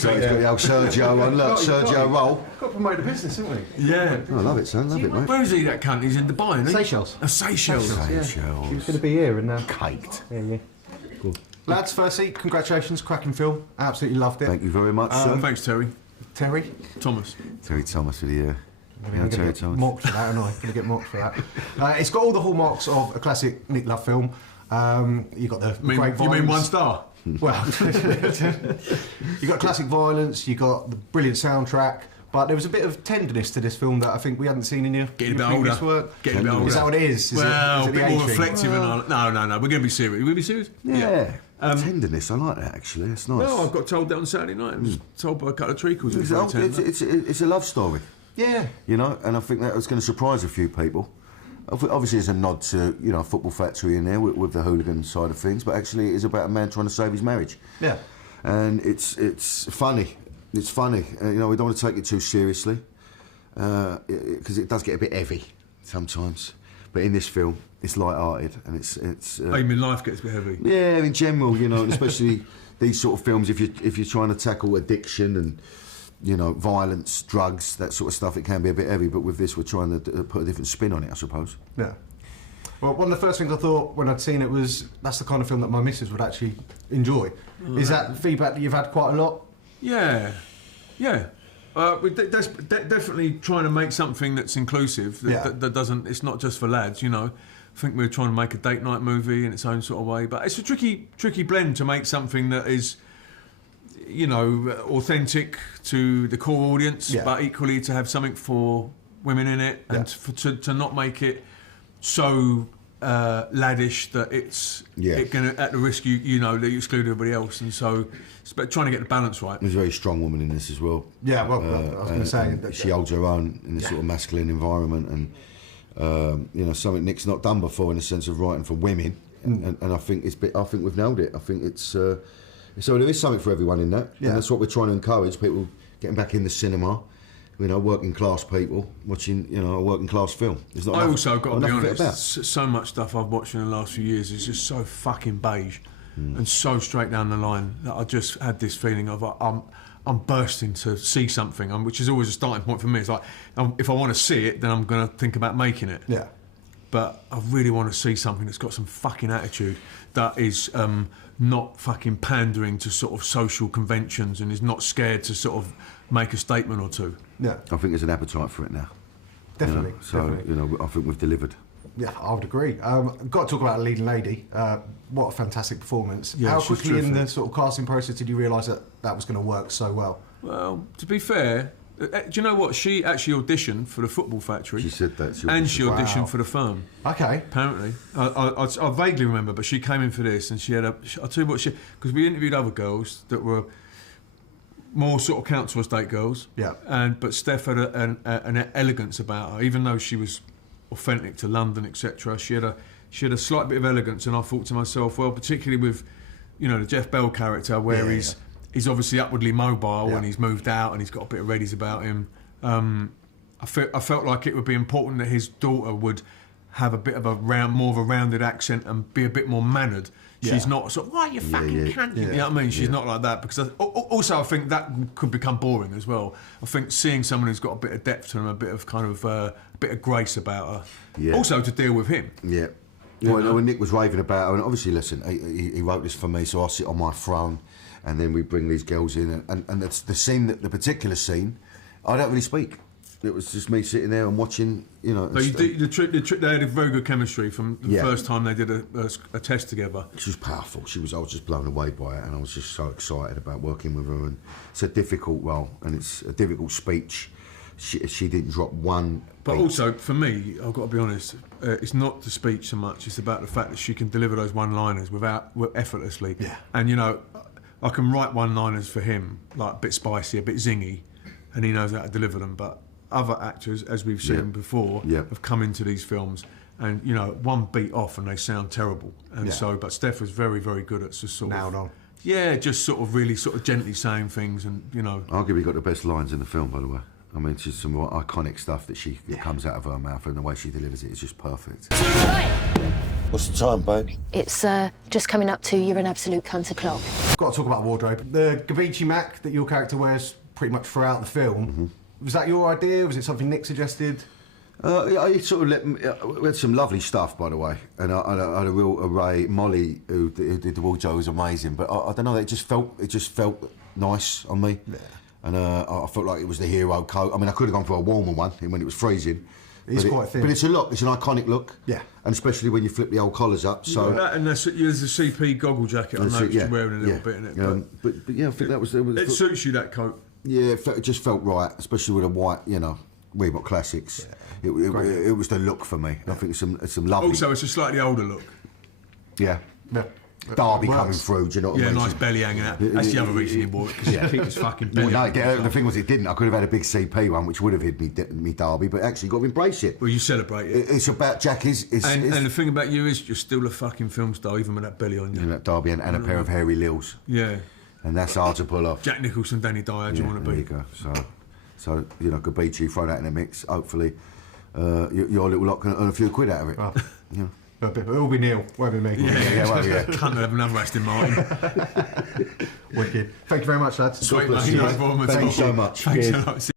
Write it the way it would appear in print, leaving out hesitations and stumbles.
So he's got the old Sergio on. Look, Sergio roll. Got to promote the business, haven't we? Yeah. Oh, I love it, son. Love it, mate. Where is he, that cunt? He's in Dubai, isn't he? Seychelles. Seychelles. Seychelles. He was going to be here and Caked. yeah. Cool. Lads, firstly, congratulations, cracking film. Absolutely loved it. Thank you very much, sir. Thanks, Terry. Terry. Thomas. Terry Thomas for the year. I'm going to get mocked for that, aren't I? Going to get mocked for that. It's got all the hallmarks of a classic Nick Love film. You got the great violence. You mean 1 star? Well, you got classic violence. You got the brilliant soundtrack. But there was a bit of tenderness to this film that I think we hadn't seen in your previous work. Getting a bit older. Is that what it is? Well, is a bit more reflective. No. We're going to be serious. We're going to be serious? Yeah. Tenderness, I like that, actually. It's nice. No, I got told that on Saturday night. It was told by a couple of treacles. It's a love story. Yeah. You know, and I think that was going to surprise a few people. Obviously, there's a nod to, you know, Football Factory in there with the hooligan side of things, but actually it is about a man trying to save his marriage. Yeah. And it's funny. It's funny. You know, we don't want to take it too seriously because it does get a bit heavy sometimes. But in this film, it's light-hearted and it's. I mean, life gets a bit heavy. Yeah, in general, you know, and especially these sort of films. If you're trying to tackle addiction and, you know, violence, drugs, that sort of stuff, it can be a bit heavy. But with this, we're trying to put a different spin on it, I suppose. Yeah. Well, one of the first things I thought when I'd seen it was that's the kind of film that my missus would actually enjoy. Is that feedback that you've had quite a lot? Yeah. We're definitely trying to make something that's inclusive, that doesn't. It's not just for lads, you know. I think we're trying to make a date night movie in its own sort of way, but it's a tricky blend to make something that is, you know, authentic to the core audience, but equally to have something for women in it, and to not make it so laddish that it's going to, at the risk you know that you exclude everybody else, and so it's about trying to get the balance right. There's a very strong woman in this as well. Yeah, well, I was going to say that she holds her own in this sort of masculine environment, and you know, something Nick's not done before in the sense of writing for women, and I think we've nailed it. I think it's so there is something for everyone in that, and that's what we're trying to encourage people getting back in the cinema. You know, working class people watching, you know, a working class film. I also got to be honest, so much stuff I've watched in the last few years is just so fucking beige and so straight down the line that I just had this feeling of I'm bursting to see something, which is always a starting point for me. It's like if I want to see it, then I'm going to think about making it. Yeah. But I really want to see something that's got some fucking attitude, that is not fucking pandering to sort of social conventions and is not scared to sort of make a statement or two. Yeah. I think there's an appetite for it now. Definitely. You know? So, you know, I think we've delivered. Yeah, I would agree. Got to talk about a leading lady. What a fantastic performance. Yeah, how quickly in the sort of casting process did you realise that was going to work so well? Well, to be fair, do you know what? She actually auditioned for the Football Factory. She said that. She auditioned for the firm. Okay. Apparently. I vaguely remember, but she came in for this and she had I'll tell you what, because we interviewed other girls that were more sort of council estate girls. Yeah. But Steph had an elegance about her, even though she was authentic to London, etc. She had a slight bit of elegance, and I thought to myself, well, particularly with, you know, the Jeff Bell character, where he's obviously upwardly mobile and he's moved out and he's got a bit of reddies about him. I felt like it would be important that his daughter would have a bit of more of a rounded accent and be a bit more mannered. She's not sort of, why you fucking cunt? You know what I mean? She's not like that, because also I think that could become boring as well. I think seeing someone who's got a bit of depth to them, a bit of kind of a bit of grace about her, also to deal with him. Yeah. Well, when Nick was raving about her, and obviously, listen, he wrote this for me, so I sit on my throne, and then we bring these girls in, and it's the particular scene, I don't really speak. It was just me sitting there and watching, you know. So they had a very good chemistry from the first time they did a test together. She was powerful. I was just blown away by it, and I was just so excited about working with her. And it's a difficult role, and it's a difficult speech. She didn't drop one. But also, for me, I've got to be honest, it's not the speech so much. It's about the fact that she can deliver those one-liners effortlessly. Yeah. And you know, I can write one-liners for him, like a bit spicy, a bit zingy, and he knows how to deliver them. But other actors, as we've seen before, have come into these films and, you know, one beat off and they sound terrible. And but Steph was very, very good at just sort of... Yeah, just sort of really sort of gently saying things, and, you know... Arguably got the best lines in the film, by the way. I mean, it's just some more iconic stuff that comes out of her mouth, and the way she delivers it is just perfect. What's the time, babe? It's just coming up to you're an absolute cunt o'clock. Got to talk about wardrobe. The Gavici Mac that your character wears pretty much throughout the film. Was that your idea? Was it something Nick suggested? I sort of we had some lovely stuff, by the way, and I had a real array. Molly, who did the wardrobe, was amazing, but I don't know. It just felt nice on me, and I felt like it was the hero coat. I mean, I could have gone for a warmer one when it was freezing. It's quite thin, but it's a look. It's an iconic look. Yeah, and especially when you flip the old collars up. So that, and there's a CP goggle jacket. I noticed you're wearing a little bit in it. But yeah, I think that was. It suits you, that coat. Yeah, it just felt right, especially with a white, Reebok Classics. Yeah. It was the look for me. I think it's some lovely. Also, it's a slightly older look. Yeah. Derby coming through, do you know what I mean? Yeah, nice belly hanging out. That's the other reason he bought it, because he keeps his fucking belly. Well, no, the thing was, it didn't. I could have had a big CP one, which would have hid me Derby, but actually got to embrace it. Well, you celebrate it. It's about Jack and the thing about you is you're still a fucking film star, even with that belly on you. And that Derby and a pair of hairy lils. Yeah. And that's hard to pull off. Jack Nicholson, Danny Dyer, do you want to be? There you go. So Gavici, throw that in the mix. Hopefully, your little lot can earn a few quid out of it. Well, it'll be Neil, won't be me. Yeah. Can't have another Aston Martin. Wicked. Thank you very much, lads. Sweet, mate. Thank you so much. Thanks a lot.